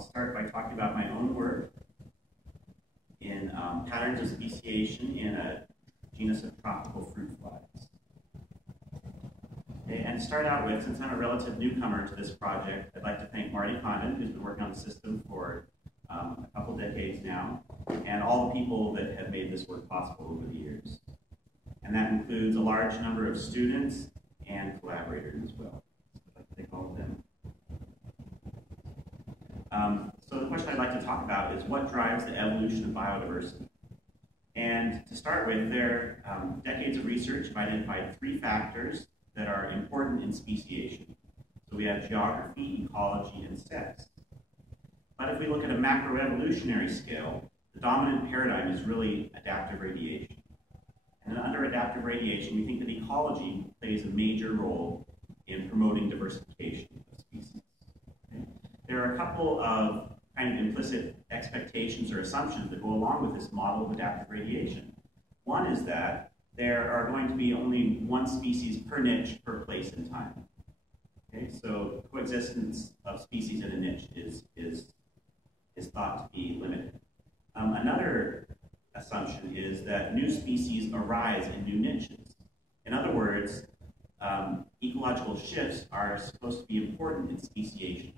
I'll start by talking about my own work in patterns of speciation in a genus of tropical fruit flies. Okay, and to start out with, since I'm a relative newcomer to this project, I'd like to thank Marty Condon, who's been working on the system for a couple decades now, and all the people that have made this work possible over the years. And that includes a large number of students and collaborators as well. I'd like to thank all of them. So the question I'd like to talk about is what drives the evolution of biodiversity? And to start with, there are decades of research have identified three factors that are important in speciation. So we have geography, ecology, and sex. But if we look at a macroevolutionary scale, the dominant paradigm is really adaptive radiation. And under adaptive radiation, we think that ecology plays a major role in promoting diversification of species. Okay? There are a couple of kind of implicit expectations or assumptions that go along with this model of adaptive radiation. One is that there are going to be only one species per niche per place in time. Okay? So coexistence of species in a niche is thought to be limited. Another assumption is that new species arise in new niches. In other words, ecological shifts are supposed to be important in speciation.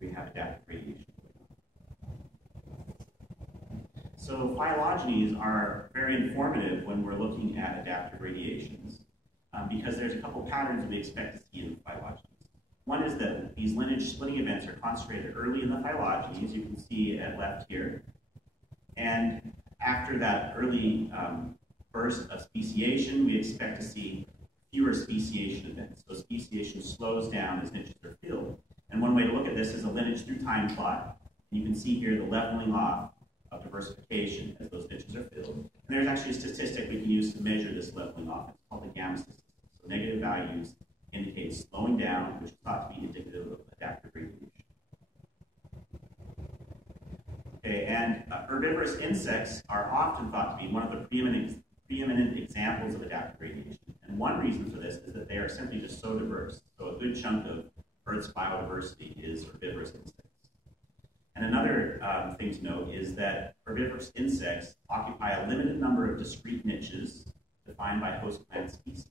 We have adaptive radiation. So phylogenies are very informative when we're looking at adaptive radiations because there's a couple patterns we expect to see in phylogenies. One is that these lineage splitting events are concentrated early in the phylogeny, as you can see at left here. And after that early burst of speciation, we expect to see fewer speciation events. So speciation slows down as niches are filled. And one way to look at this is a lineage through time plot. And you can see here the leveling off of diversification as those niches are filled. And there's actually a statistic we can use to measure this leveling off. It's called the gamma statistic. So negative values indicate slowing down, which is thought to be indicative of adaptive radiation. Okay, and herbivorous insects are often thought to be one of the preeminent examples of adaptive radiation. And one reason for this is that they are simply just so diverse. So a good chunk of Earth's biodiversity is herbivorous insects. And another thing to note is that herbivorous insects occupy a limited number of discrete niches defined by host plant species.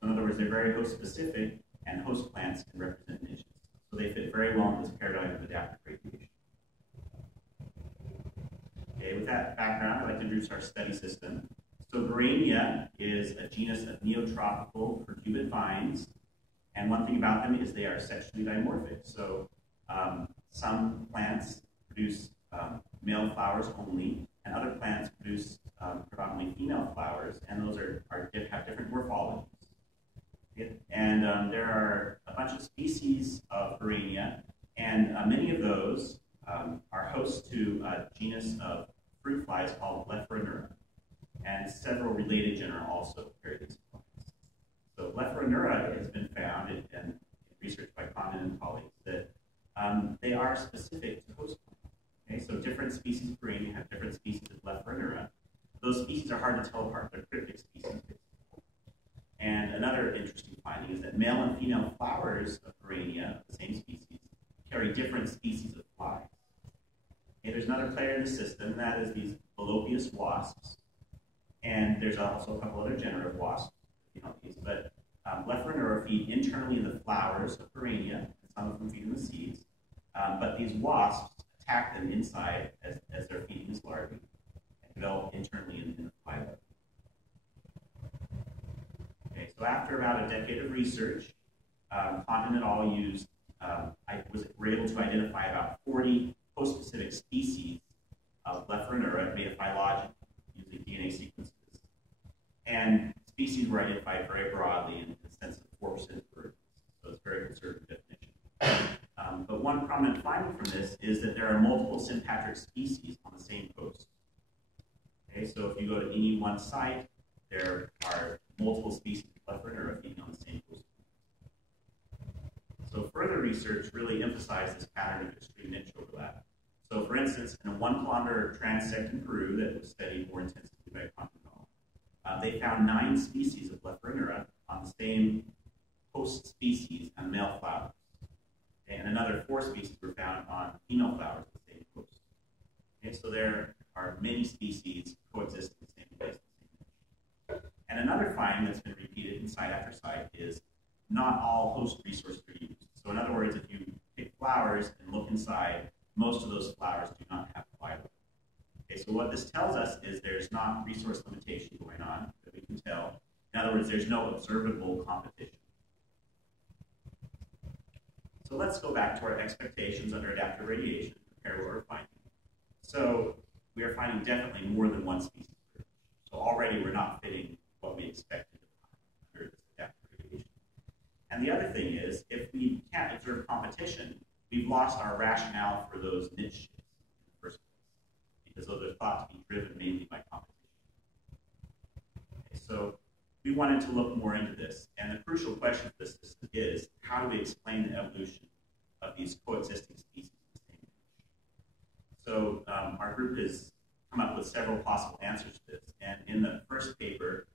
So in other words, they're very host specific, and host plants can represent niches. So they fit very well in this paradigm of adaptive radiation. Okay, with that background, I'd like to introduce our study system. So Blepharoneura is a genus of neotropical cucurbit vines, and one thing about them is they are sexually dimorphic. So some plants produce male flowers only, and other plants produce predominantly female flowers, and those have different morphologies. And there are a bunch of species of Blepharoneura, and many of those are host to a genus of fruit flies called Blepharoneura, and several related genera also carry these flies. So Blepharoneura has been found in research by Condon and colleagues that they are specific to host plants. Okay, so different species of Blepharoneura have different species of Blepharoneura. Those species are hard to tell apart. They're cryptic species. And another interesting finding is that male and female flowers of Blepharoneura, the same species, carry different species of flies. Okay, there's another player in the system, and that is these Blepharoneura wasps. And there's also a couple other genera of wasps, but Blepharoneura feed internally in the flowers of Blepharoneura, and some of them feed in the seeds. But these wasps attack them inside as they're feeding this larvae and develop internally in the phylum. Okay, so after about a decade of research, Condon et al. Were able to identify about 40 host-specific species of Blepharoneura made of phylogeny using DNA sequences. And species were identified very broadly in the sense of 4% birds, so it's a very conservative definition. But one prominent finding from this is that there are multiple sympatric species on the same host. Okay, so if you go to any one site, there are multiple species of Blepharoneura feeding on the same host. So further research really emphasized this pattern of extreme niche overlap. So for instance, in a 1 kilometer transect in Peru that was studied more intensively by Condon, they found 9 species of Blepharoneura on the same host species and male flowers. Okay, and another 4 species were found on female flowers of the same host. Okay, so there are many species coexisting in the same place. And another find that's been repeated in site after site is not all host resources are used. So in other words, if you pick flowers and look inside, most of those flowers do not have phylum. Okay, so what this tells us is there's not resource limitation going on that we can tell. In other words, there's no observable competition. So let's go back to our expectations under adaptive radiation and compare what we're finding. So we are finding definitely more than one species. So already we're not fitting what we expected under this adaptive radiation. And the other thing is, if we can't observe competition, we've lost our rationale for those niche shifts in the first place, because those are thought to be driven mainly by competition. Okay, so we wanted to look more into this, and the crucial question for this system is, how do we explain the evolution of these coexisting species in the same niche? So our group has come up with several possible answers to this, and in the first paper,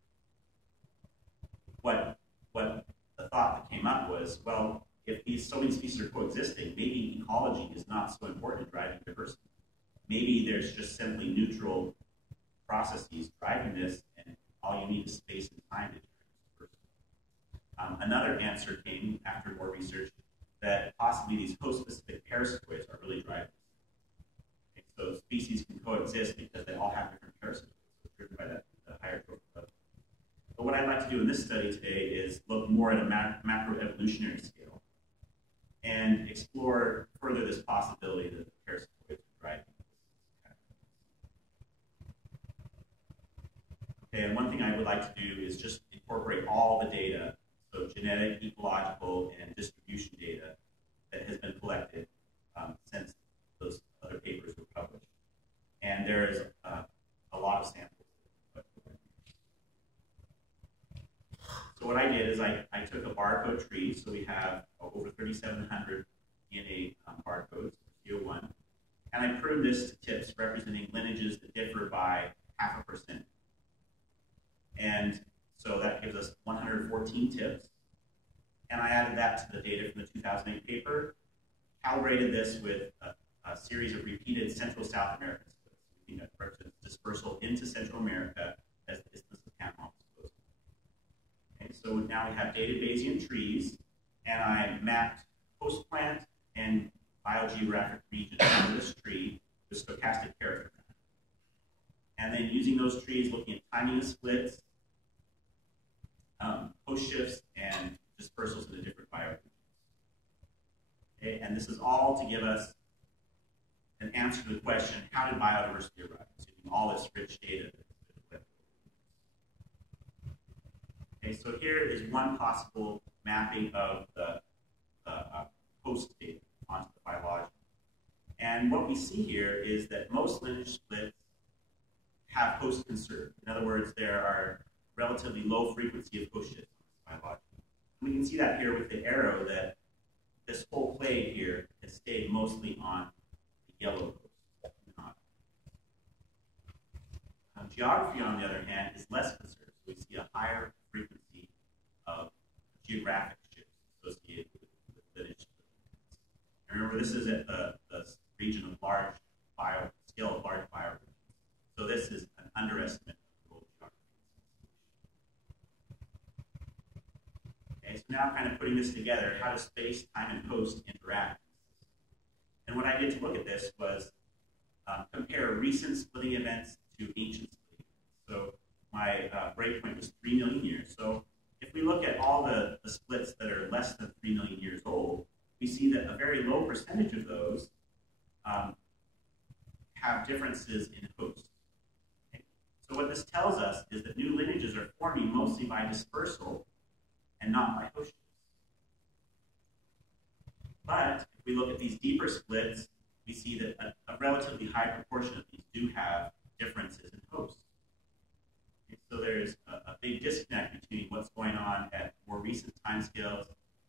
what the thought that came up was, well, if so many species are coexisting, maybe ecology is not so important in driving diversity. Maybe there's just simply neutral processes driving this, and all you need is space and time to drive diversity. Another answer came after more research that possibly these host-specific parasitoids are really driving this. Okay, so species can coexist because they all have different parasitoids, so driven by that higher trophic level. But what I'd like to do in this study today is look more at a macroevolutionary scale and explore further this possibility that the parasitoids are driving this. Okay, and one thing I would like to do is just incorporate all the data, so genetic, ecological, and distribution data that has been collected since those other papers were published. And there is a lot of samples. So what I did is I took a barcode tree, so we have over 3,700 DNA barcodes, CO1, and I pruned this to tips representing lineages that differ by 0.5%. And so that gives us 114 tips. And I added that to the data from the 2008 paper, calibrated this with a series of repeated Central South American splits. We think that represents dispersal into Central America as the Isthmus of Panama was closed. Okay, so now we have data Bayesian trees, and I mapped host plant and biogeographic regions on this tree with stochastic character map. And then using those trees, looking at timing of splits, host shifts, and dispersals in the different bioregions. Okay, and this is all to give us an answer to the question, how did biodiversity arise? Using all this rich data. Okay, so here is one possible mapping of the host data onto the phylogeny. And what we see here is that most lineage splits have host conserved. In other words, there are relatively low frequency of host shifts on this phylogeny. We can see that here with the arrow that this whole clade here has stayed mostly on the yellow host. Geography, on the other hand, is less conserved. So we see a higher frequency of geographic shifts associated with lineage. And remember, this is at the region of large scale of large bioregions. So this is an underestimate of global geography. Okay, so now kind of putting this together, how does space, time, and host interact? And what I did to look at this was compare recent splitting events to ancient splitting events. So my breakpoint was 3 million years. So if we look at all the splits that are less than 3 million years old, we see that a very low percentage of those have differences in host. Okay? So what this tells us is that new lineages are forming mostly by dispersal and not by host shifts. But if we look at these deeper splits, we see that a relatively high proportion of these do have differences in host. Okay, so there's a big disconnect between what's going on at more recent timescales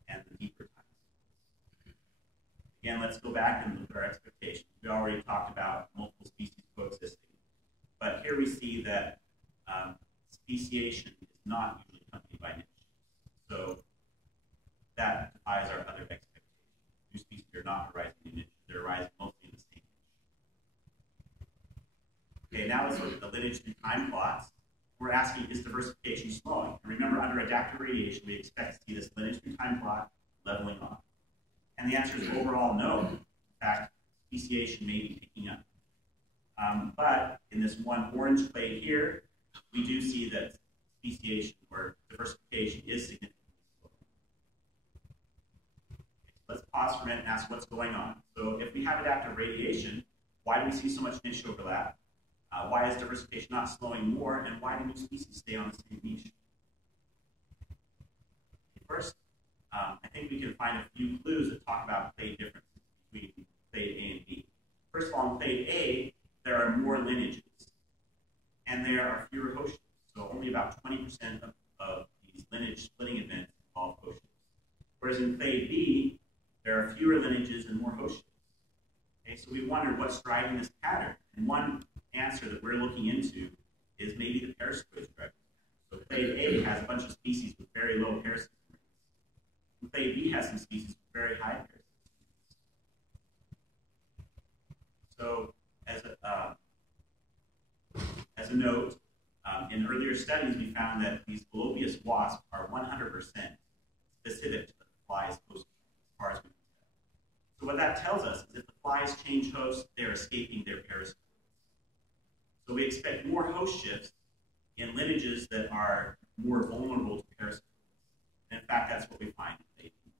and the deeper timescales. Again, let's go back and look at our expectations. We already talked about multiple species coexisting, but here we see that speciation is not usually accompanied by niche. So that defies our other expectations. New species not arising in niches. They're arising mostly in the same niche. Okay, now let's look at the lineage through time plots. We're asking, is diversification slowing? And remember, under adaptive radiation, we expect to see this lineage through time plot leveling off. And the answer is overall no. In fact, speciation may be picking up. But in this one orange plate here, we do see that speciation or diversification is significantly slow. Let's pause for a minute and ask what's going on. So if we have adaptive radiation, why do we see so much niche overlap? Why is diversification not slowing more, and why do new species stay on the same niche? First, I think we can find a few clues that talk about clade differences between clade A and B. First of all, in clade A, there are more lineages, and there are fewer host ships. So only about 20% of these lineage splitting events involve host ships. Whereas in clade B, there are fewer lineages and more host ships. Okay, so we wondered what's driving this pattern. And one answer that we're looking into is maybe the parasitoid driving. So clade A has a bunch of species with very low parasitic rates. And clade B has some species with very high parasitic rates. So as a note, in earlier studies, we found that these Globius wasps are 100% specific to the fly's host as far as we can tell. So what that tells us is if the flies change hosts, they're escaping their parasitoids. So we expect more host shifts in lineages that are more vulnerable to parasitoids. And in fact, that's what we find in clade B.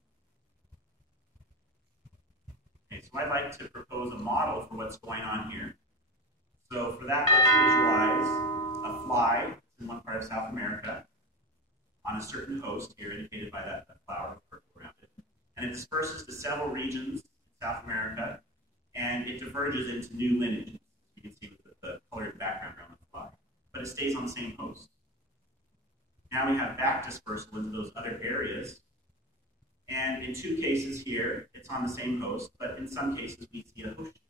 Okay, so I'd like to propose a model for what's going on here. So for that, let's visualize a fly in one part of South America on a certain host here, indicated by that flower with purple around it. And it disperses to several regions in South America, and it diverges into new lineages. You can see with the colored background around the fly. But it stays on the same host. Now we have back dispersal into those other areas. And in two cases here, it's on the same host, but in some cases we see a host shift.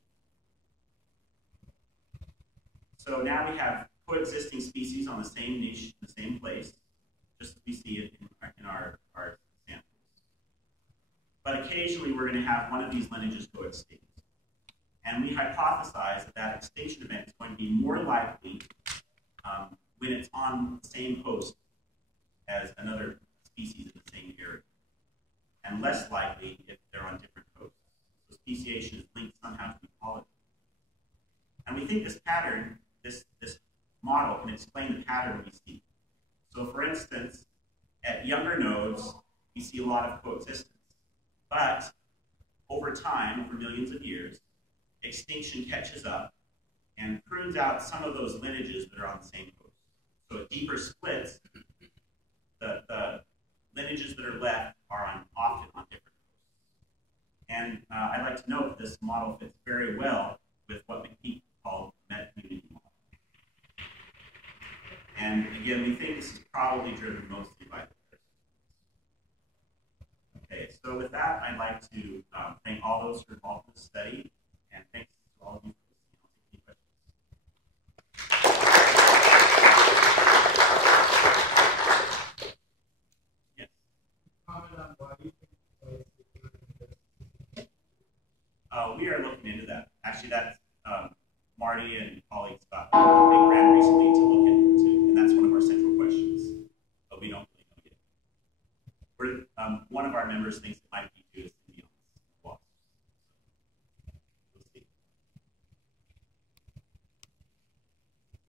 So now we have coexisting species on the same niche, in the same place, just as we see it in our samples. But occasionally we're going to have one of these lineages go extinct. And we hypothesize that that extinction event is going to be more likely when it's on the same host as another species in the same area, and less likely if they're on different hosts. So speciation is linked somehow to ecology. And we think this pattern, this model can explain the pattern we see. So for instance, at younger nodes, we see a lot of coexistence. But over time, over millions of years, extinction catches up and prunes out some of those lineages that are on the same host. So at deeper splits, the lineages that are left are often on different hosts. And I'd like to note that this model fits very well with what McPeak called meta-community model. And again, we think this is probably driven mostly by the parasites. Okay, so with that, I'd like to thank all those who are involved in the study, and thanks to all of you for listening. I'll take any questions. Yes? Comment on why you think we are looking into that. Actually, that's Marty and colleagues got a big grant recently to look into, and that's one of our central questions, but we don't really know yet. One of our members thinks